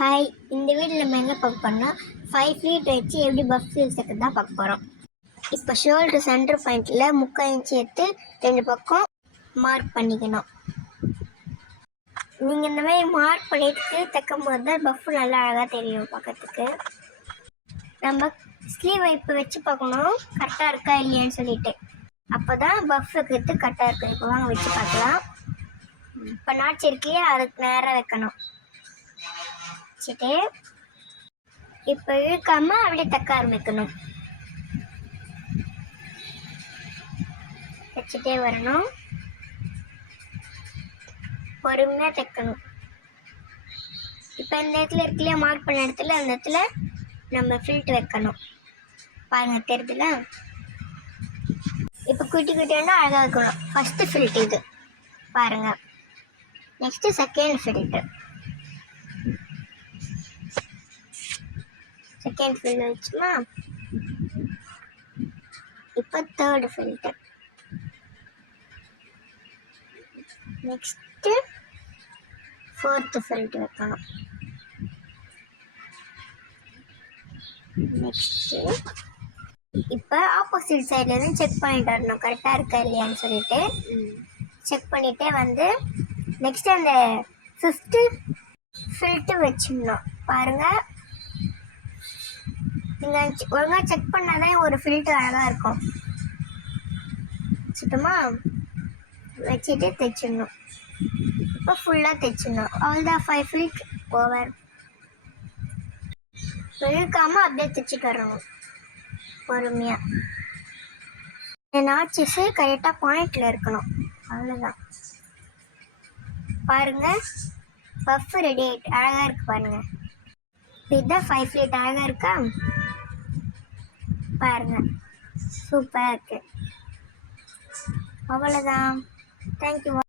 Hi, இந்த வீடியோவில் நம்ம என்ன பார்க்க போறோம்னா 5 ஃபீட் வச்சு எப்படி பஃப் ஸ்லீவ்ஸ் தைக்கிறது தான் பார்க்க போகிறோம். இப்போ ஷோல்டர் சென்டர் பாயிண்டில் 3/4 இன்ச் எடுத்து 2 பக்கம் மார்க் பண்ணிக்கணும். நீங்கள் இந்த மாதிரி மார்க் பண்ணிட்டு தைக்கும் போது தான் பஃப் நல்லா அழகாக தெரியும் பார்க்கறதுக்கு. நம்ம ஸ்லீவை இப்போ வச்சு பார்க்கணும் கரெக்டாக இருக்கா இல்லையான்னு சொல்லிட்டு. அப்போ தான் பஃப் வைக்கிறதுக்கு கரெக்டாக இருக்கும். இப்போ வாங்க வச்சு பார்க்கலாம். இப்போ நாட்சி இருக்கையே அதுக்கு நேராக வைக்கணும். வச்சுட்டு இப்போ இழுக்காம அப்படியே தைக்க ஆரம்பிக்கணும். தைச்சிட்டே வரணும், பொறுமையாக தைக்கணும். இப்போ இந்த இடத்துல இருக்குல்லையா மார்க் பண்ண இடத்துல அந்த இடத்துல நம்ம ஃபில்ட் வைக்கணும். பாருங்க தெரியுதுல. இப்போ குட்டி குட்டியானா அழகாக இருக்கணும். ஃபர்ஸ்ட் ஃபில்ட் இது பாருங்க. Next second field. Second field வச்சுமா. இப்போ third field. Next fourth field வைக்கணும். நெக்ஸ்ட்டு இப்போ ஆப்போசிட் சைட்லேருந்து செக் பண்ணிட்டு வரணும் கரெக்டாக இருக்கா இல்லையான்னு சொல்லிட்டு. செக் பண்ணிகிட்டே வந்து நெக்ஸ்ட்டு அந்த 5th ஃபில்ட்டு வச்சிடணும். பாருங்கள், நீங்கள் ஒழுங்காக செக் பண்ணால் தான் ஒரு ஃபில்ட்டு அழகாக இருக்கும். சுத்தமா வச்சுட்டு தைச்சிடணும். இப்போ ஃபுல்லாக தைச்சிடணும். அவ்வளோதான், 5 ஃபீட் ஓவர். இழுக்காமல் அப்படியே தைச்சிட்டு வரணும் பொறுமையாக. நாட்சஸு கரெக்டாக பாயிண்டில் இருக்கணும். அவ்வளோதான். பாருங்கள், பஃப் ரெடி ஆகிட்டு அழகாக இருக்குது பாருங்கள். இதுதான் 5 ஃபீட் அழகாக இருக்கா பாருங்கள், சூப்பராக இருக்குது. அவ்வளோதான். தேங்க்யூ.